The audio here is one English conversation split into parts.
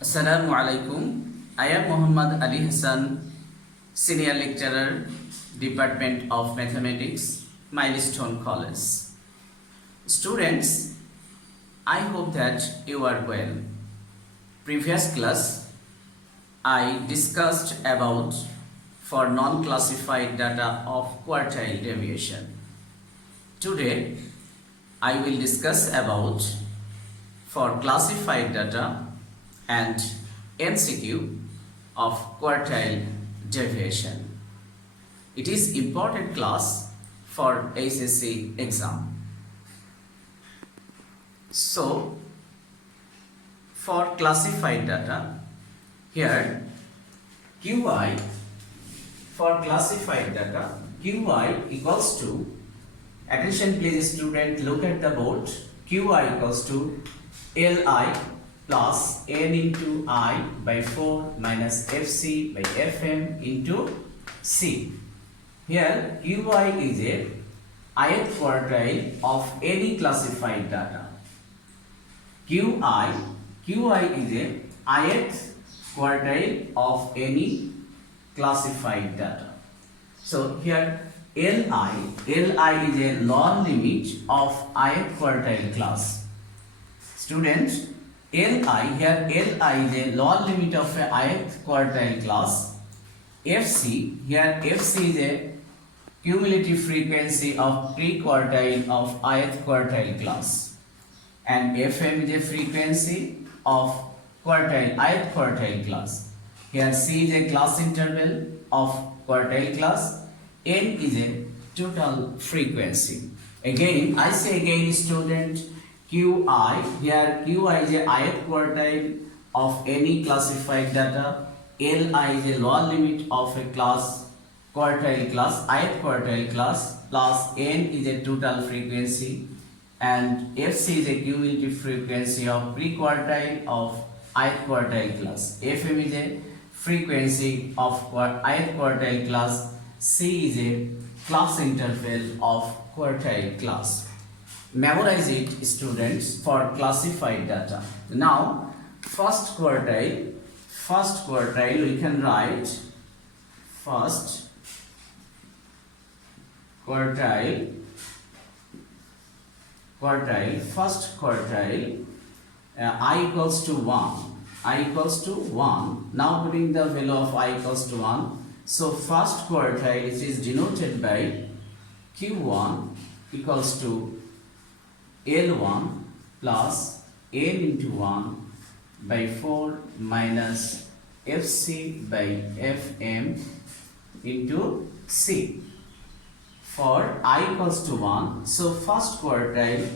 Assalamu alaikum. I am Muhammad Ali Hassan, Senior Lecturer, Department of Mathematics, Milestone College. Students, I hope that you are well. Previous class, I discussed about for non-classified data of quartile deviation. Today, I will discuss about for classified data and MCQ of quartile deviation. It is important class for SSC exam. So, for classified data, here QI for classified data, QI equals to, attention please student, look at the board, QI equals to Li plus n into I by 4 minus Fc by Fm into C. Here QI is a ith quartile of any classified data. QI is a ith quartile of any classified data. So here Li is a lower limit of ith quartile class. Students, Li is a lower limit of a ith quartile class. Fc, here Fc is a cumulative frequency of pre-quartile of ith quartile class. And Fm is a frequency of ith quartile class. Here C is a class interval of quartile class. N is a total frequency. Again, I say again student, QI, here QI is a ith quartile of any classified data. Li is a lower limit of a quartile class, ith quartile class, plus N is a total frequency, and Fc is a cumulative frequency of pre-quartile of ith quartile class. Fm is a frequency of ith quartile class. C is a class interval of quartile class. Memorize it students for classified data. Now first quartile we can write first quartile I equals to 1. Now putting the value of I equals to 1. So first quartile is denoted by Q1 equals to L1 plus N into 1 by 4 minus Fc by Fm into C. For I equals to 1, so first quartile,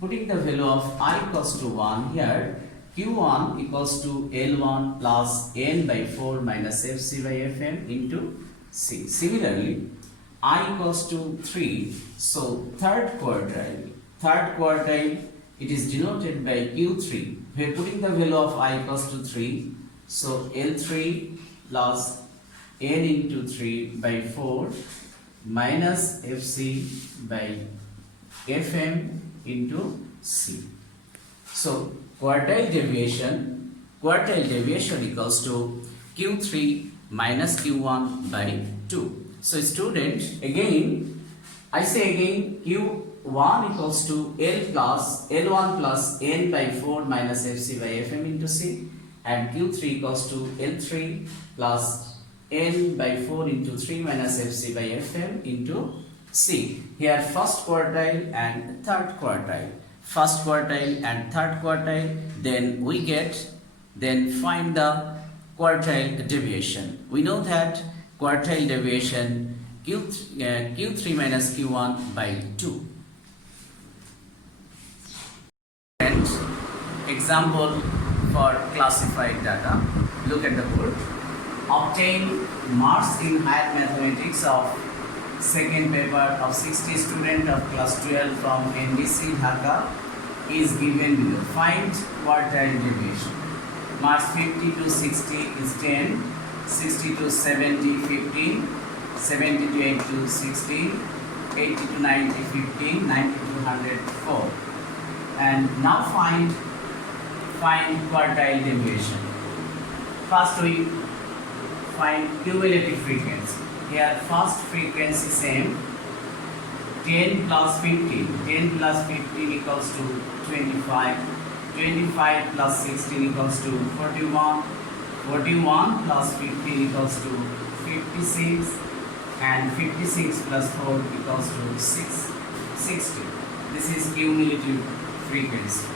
putting the value of I equals to 1 here, Q1 equals to L1 plus N by 4 minus Fc by Fm into C. Similarly, I equals to 3, so third quartile, it is denoted by Q3. We are putting the value of I equals to 3, so L3 plus N into 3 by 4 minus Fc by Fm into C. So quartile deviation equals to Q3 minus Q1 by 2. So student, I say again Q1 equals to L1 plus N by 4 minus Fc by Fm into C, and Q3 equals to L3 plus N by 4 into 3 minus Fc by Fm into C. Here first quartile and third quartile. Then find the quartile deviation. We know that quartile deviation Q3 minus Q1 by 2. And example for classified data. Look at the board. Obtain marks in higher mathematics of second paper of 60 students of class 12 from NDC Dhaka is given below. Find quartile deviation. Marks 50 to 60 is 10, 60 to 70 15, 70 to 80 to 16, 80 to 90 15, 90 to 100 4. And now find find quartile deviation. First we find cumulative frequency. Here first frequency same, 10 plus 15. 10 plus 15 equals to 25. 25 plus 16 equals to 41. 41 plus 15 equals to 56. And 56 plus 4 equals to 60. This is cumulative frequency.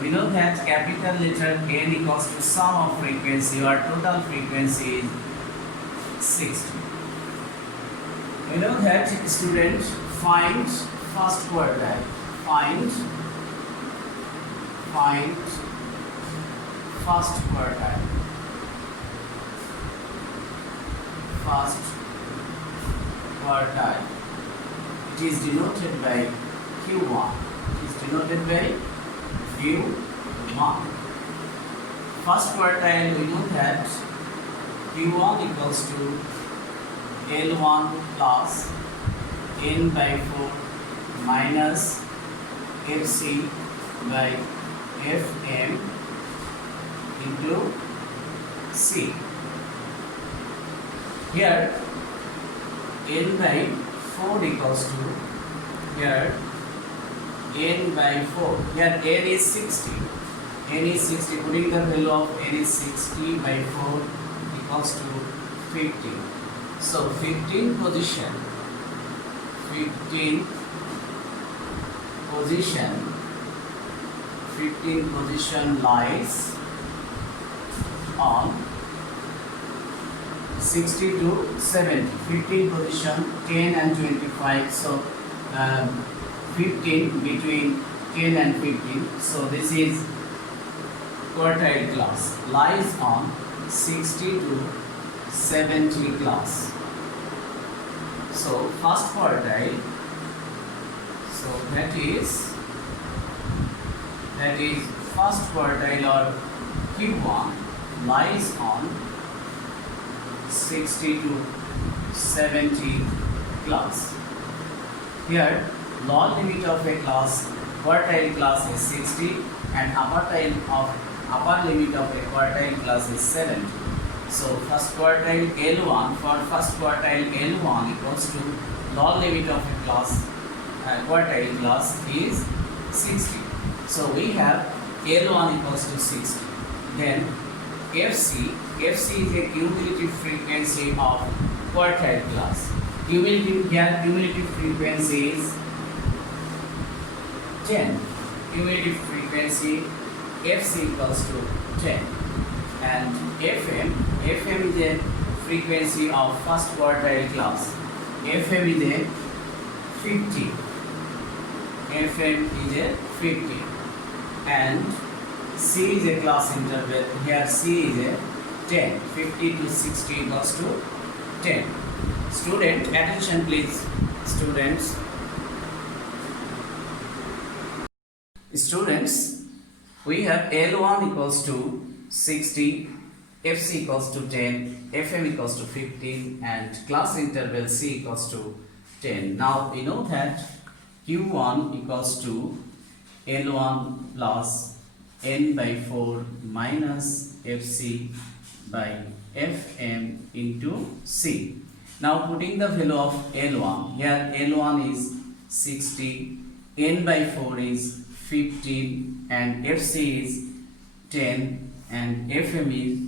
We know that capital letter N equals to sum of frequency or total frequency is 60. We know that student find first quartile. Find first quartile. First quartile. It is denoted by Q1. It is denoted by Q1. First quartile, we know that Q1 equals to L1 plus N by 4 minus FC by Fm into C. Here N by 4 equals to, here N by 4, here N is 60. N is 60, putting the value of N is 60 by 4 equals to 15. So 15 position lies on 60 to 70. 15 position, 10 and 25. So 15 between 10 and 15. So this is quartile class, lies on 60 to 70 class. So first quartile, so that is first quartile or Q1 lies on 60 to 70 class. Here lower limit of a class, quartile class is 60 and upper limit of a quartile class is 70. So first quartile L1, for first quartile L1 equals to lower limit of a class, quartile class is 60. So we have L1 equals to 60. Then FC is a cumulative frequency of quartile class. Cumulative frequency is 10. Cumulative frequency FC equals to 10. And FM is a frequency of first quartile class. FM is a 50. FM is a 50. And C is a class interval. Here C is a 10. 50 to 60 equals to 10. Student, attention please. Students, we have L1 equals to 60, FC equals to 10, FM equals to 15, and class interval C equals to 10. Now we know that Q1 equals to L1 plus N by 4 minus FC by Fm into C. Now putting the value of L1, here L1 is 60, N by 4 is 15, and FC is 10, and Fm is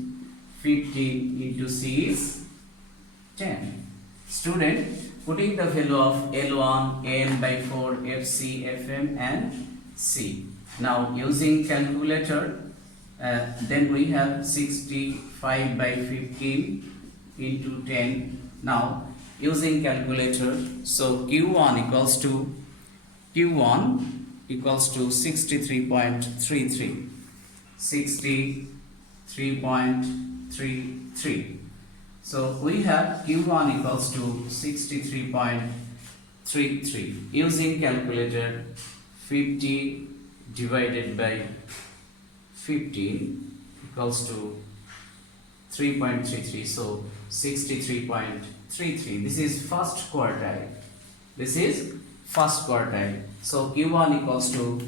15 into C is 10. Student, putting the value of L1, N by 4, FC, Fm and C. Now using calculator, then we have 65 by 15 into 10. Now using calculator, so Q1 equals to 63.33. 63.33. So we have Q1 equals to 63.33. Using calculator, 50 divided by 15 equals to 3.33. So 63.33. This is first quartile. So Q1 equals to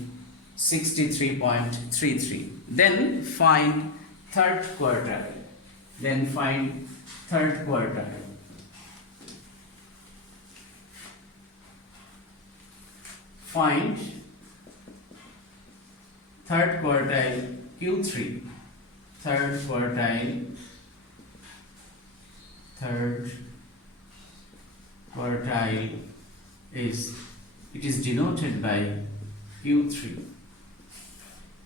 63.33. Then find third quartile. Then find third quartile. Find third quartile Q3. Third quartile is, it is denoted by Q3.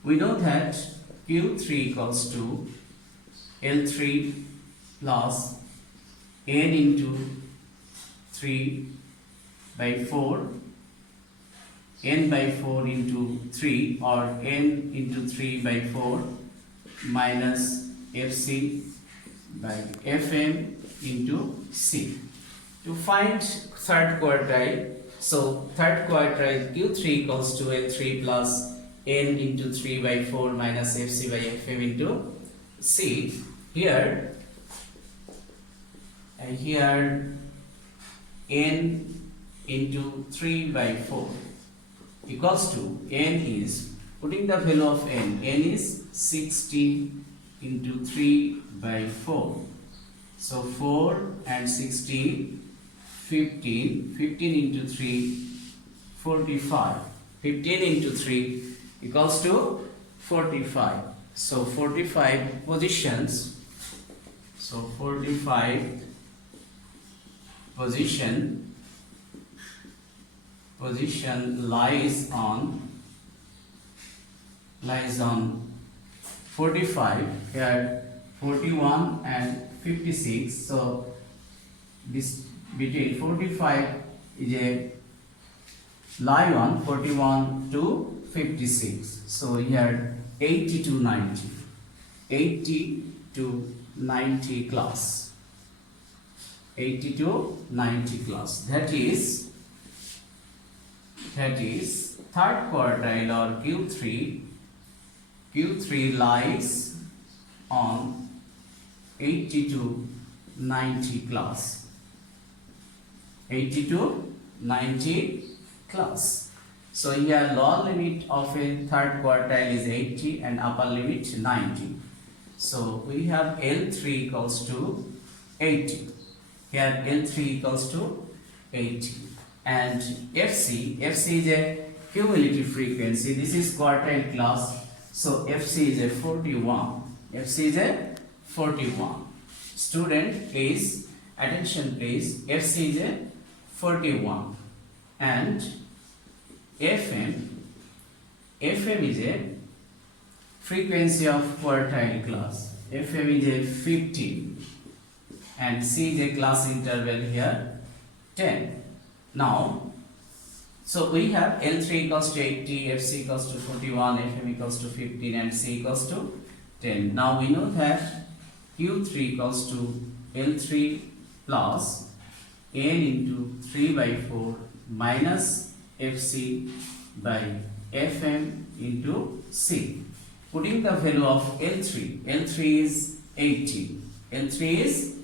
We know that Q3 equals to L3 plus n into 3 by 4, n by 4 into 3, or n into 3 by 4 minus Fc by Fm into C. To find third quartile, so third quartile Q3 equals to L3 plus n into 3 by 4 minus Fc by Fm into C. Here n into 3 by 4 equals to, n is, putting the value of n is 60 into 3 by 4. So 4 and 60, 15 into 3, 45. 15 into 3 equals to 45. So 45 positions. So 45 position lies on 45. Here 41 and 56. So this between 45 is a lie on 41 to 56. So here 80 to 90. 80 to 90 class. 80 to 90 class. That is third quartile or Q3 lies on 80 to 90 class. 80 to 90 class. So here lower limit of a third quartile is 80 and upper limit 90. So we have L3 equals to 80. Here L3 equals to 80. And FC is a cumulative frequency. This is quartile class. So FC is a 41. FC is a 41. Student please, attention please, FC is a 41. And FM is a frequency of quartile class. FM is a 15. And C is a class interval here 10. Now, so we have L3 equals to 80, FC equals to 41, FM equals to 15, and C equals to 10. Now we know that Q3 equals to L3 plus n into 3 by 4 minus FC by Fm into C. Putting the value of L3 is 80. L3 is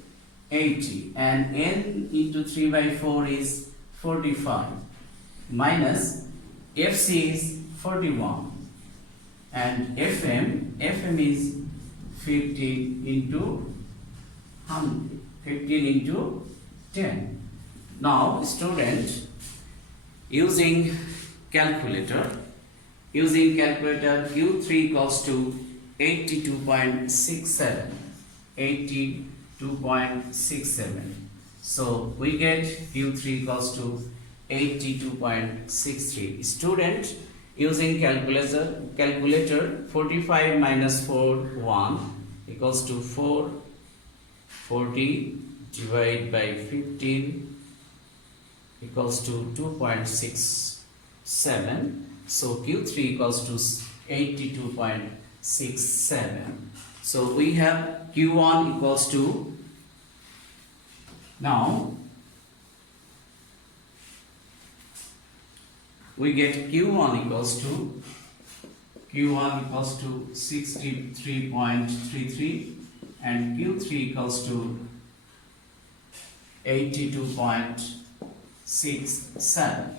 80 and n into 3 by 4 is 45 minus FC is 41 and FM is 15 into 100, 15 into 10. Now student, using calculator Q3 equals to 82.67. 82.67. So we get Q3 equals to 82.63. Student, using calculator 45 minus 4 1 equals to 440 divided by 15 equals to 2.67. So Q3 equals to 82.67. So we have Q1 equals to, now we get Q1 equals to 63.33 and Q3 equals to 82.67.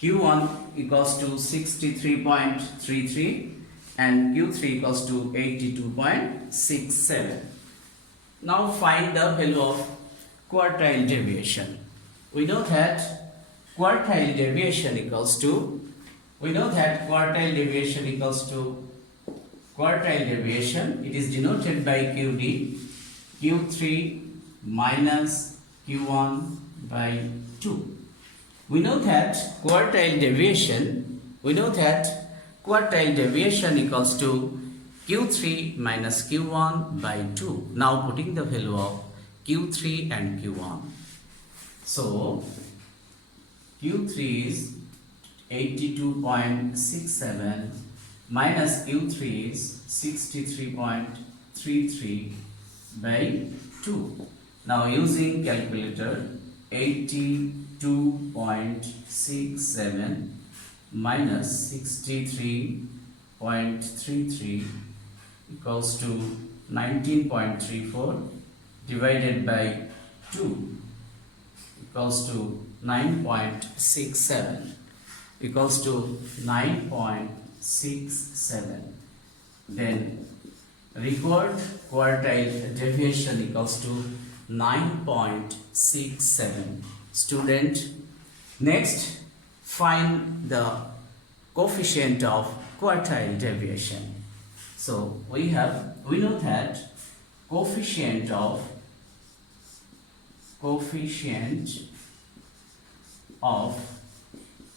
Q1 equals to 63.33 and Q3 equals to 82.67. Now find the value of quartile deviation. We know that quartile deviation equals to, quartile deviation, it is denoted by QD, Q3 minus Q1 by 2. We know that quartile deviation equals to Q3 minus Q1 by 2. Now putting the value of Q3 and Q1. So Q3 is 82.67 minus Q3 is 63.33 by 2. Now using calculator, 82.67 minus 63.33 equals to 19.34 divided by 2 equals to 9.67 equals to 9.67. Then record quartile deviation equals to 9.67. Student, next find the coefficient of quartile deviation. So we know that coefficient of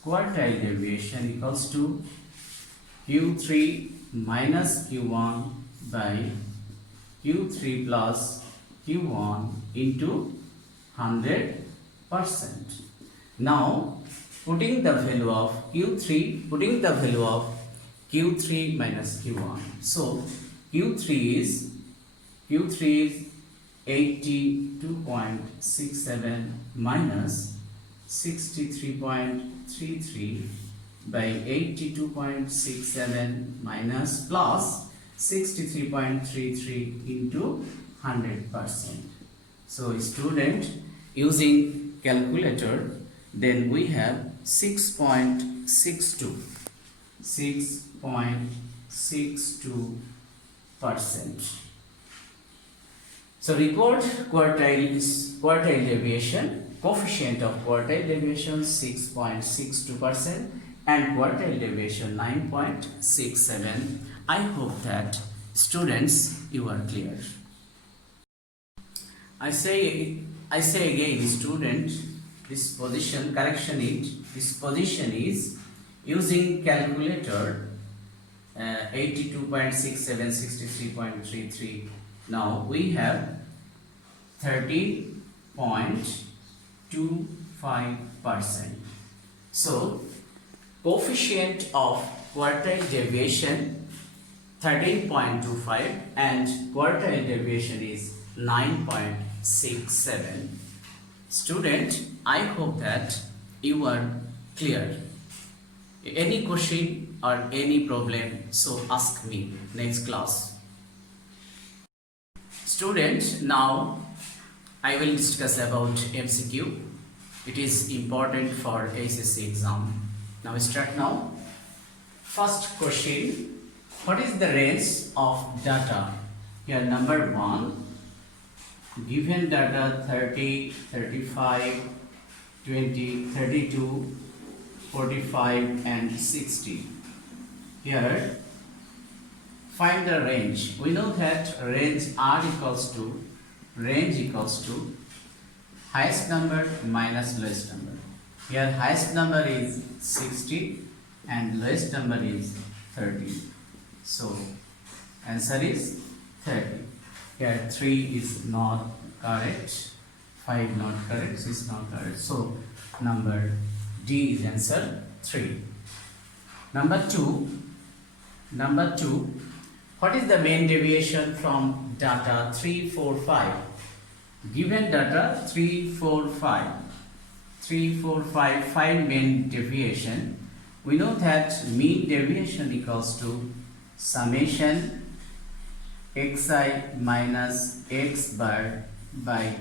quartile deviation equals to Q3 minus Q1 by Q3 plus Q1 into 100%. Now putting the value of Q3 minus Q1. So Q3 is 82.67 minus 63.33 by 82.67 minus plus 63.33 into 100%. So student, using calculator, then we have 6.62%. So record quartile deviation, coefficient of quartile deviation 6.62% and quartile deviation 9.67. I hope that students, you are clear. I say again, student, this position is using calculator, 82.67, 63.33. Now we have 30.25%. So coefficient of quartile deviation 13.25 and quartile deviation is 9.67. Student, I hope that you are clear. Any question or any problem, so ask me next class. Student, now I will discuss about MCQ. It is important for SSC exam. Now start now. First question, what is the range of data? Here number 1, given data 30, 35, 20, 32, 45 and 60. Here find the range. We know that range R equals to highest number minus lowest number. Here highest number is 60 and lowest number is 30. So answer is 30. Here 3 is not correct, 5 not correct, 6 not correct. So number D is answer 3. Number 2, what is the mean deviation from data 3, 4, 5? Given data 3, 4, 5, find mean deviation. We know that mean deviation equals to summation xi minus x bar by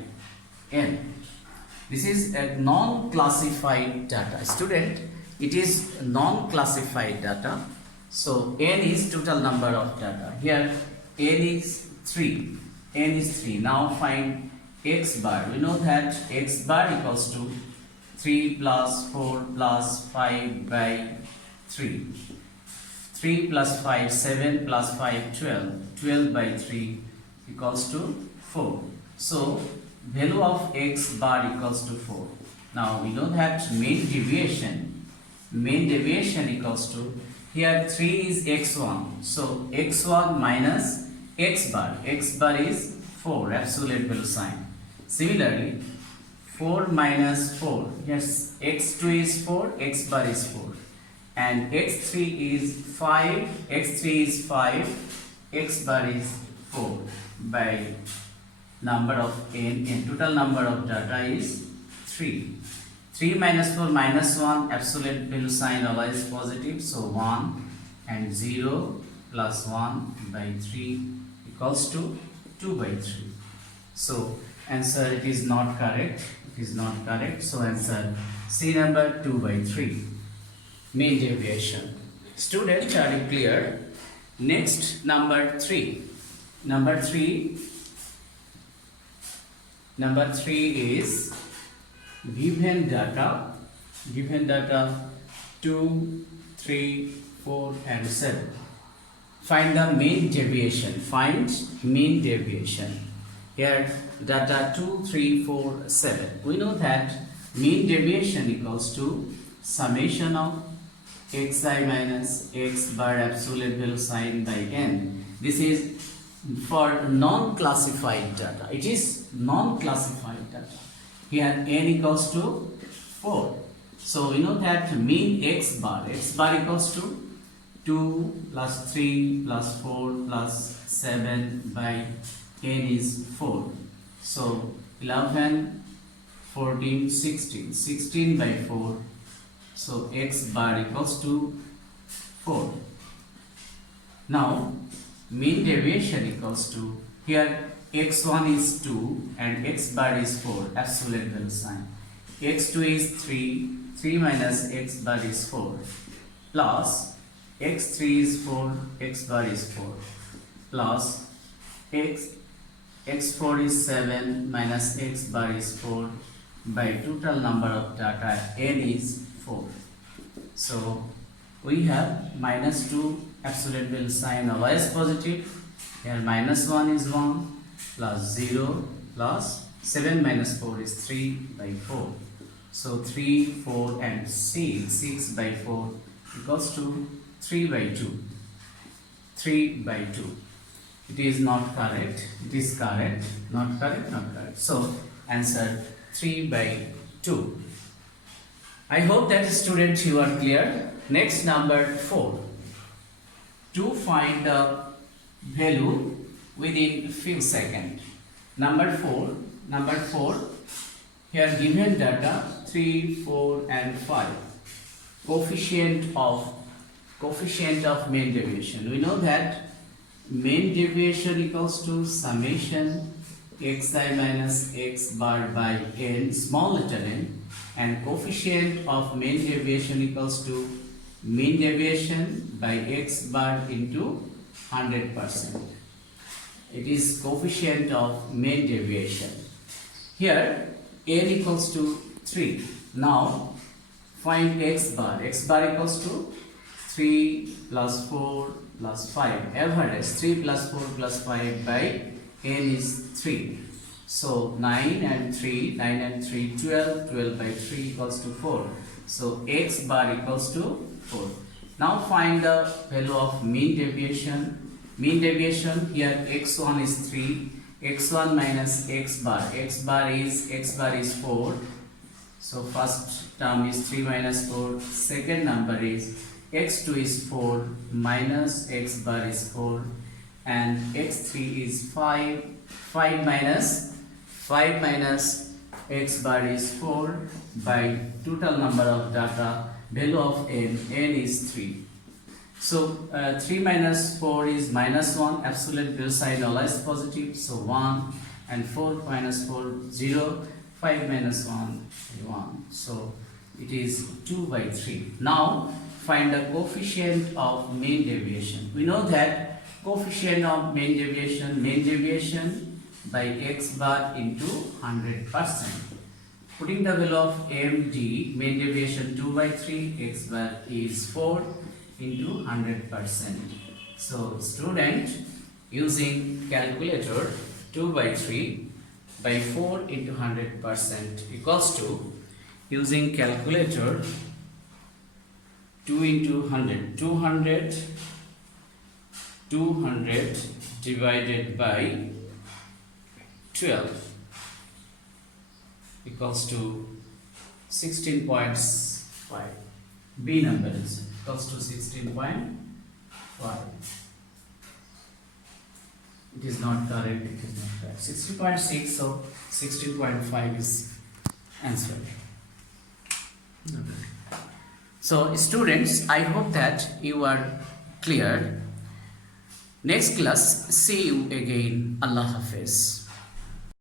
n. This is a non-classified data. Student, it is non-classified data. So n is total number of data. Here n is 3. N is 3. Now find x bar. We know that x bar equals to 3 plus 4 plus 5 by 3. 3 plus 5, 7 plus 5, 12. 12 by 3 equals to 4. So value of x bar equals to 4. Now we know that mean deviation equals to, here 3 is x1. So x1 minus x bar is 4, absolute value sign. Similarly, 4 minus 4, yes, x2 is 4, x bar is 4. And x3 is 5, x bar is 4 by number of n, and total number of data is 3. 3 minus 4 minus 1, absolute value sign always positive, so 1, and 0 plus 1 by 3 equals to 2 by 3. So answer, it is not correct. So answer C number 2 by 3. Mean deviation. Students, are you clear? Next, number 3. Number 3 is given data 2, 3, 4 and 7. Find the mean deviation. Here data 2, 3, 4, 7. We know that mean deviation equals to summation of xi minus x bar absolute value sign by n. This is for non-classified data. It is non-classified data. Here n equals to 4. So we know that mean x bar equals to 2 plus 3 plus 4 plus 7 by n is 4. So 11, 14, 16 by 4. So x bar equals to 4. Now mean deviation equals to, here x1 is 2 and x bar is 4, absolute value sign. x2 is 3 minus x bar is 4, plus x3 is 4, x bar is 4, plus x4 is 7 minus x bar is 4 by total number of data n is 4. So we have minus 2, absolute value sign always positive. Here minus 1 is 1 plus 0 plus 7 minus 4 is 3 by 4. So 3, 4 and 6 by 4 equals to 3 by 2. 3 by 2. It is not correct. It is correct. Not correct. So answer 3 by 2. I hope that students you are clear. Next, number 4. To find the value within few seconds. Number 4. Here given data 3, 4 and 5. Coefficient of mean deviation. We know that mean deviation equals to summation xi minus x bar by n, small letter n, and coefficient of mean deviation equals to mean deviation by x bar into 100%. It is coefficient of mean deviation. Here n equals to 3. Now find x bar. X bar equals to 3 plus 4 plus 5. Average 3 plus 4 plus 5 by n is 3. So 9 and 3, 12, 12 by 3 equals to 4. So x bar equals to 4. Now find the value of mean deviation. Mean deviation, here x1 is 3, x1 minus x bar is 4. So first term is 3 minus 4. Second number is x2 is 4 minus x bar is 4, and x3 is 5 minus x bar is 4 by total number of data value of n is 3. So 3 minus 4 is minus 1, absolute value sign always positive, so 1, and 4 minus 4 0, 5 minus 1 1. So it is 2 by 3. Now find the coefficient of mean deviation. We know that coefficient of mean deviation by x bar into 100%. Putting the value of MD, mean deviation 2 by 3, x bar is 4 into 100%. So student, using calculator, 2 by 3 by 4 into 100% equals to, using calculator, 2 into 100, 200 divided by 12 equals to 16.5. B number is equals to 16.5. It is not correct, it is not correct. 60.6, so 16.5 is answer. So students, I hope that you are clear. Next class, see you again. Allah Hafiz.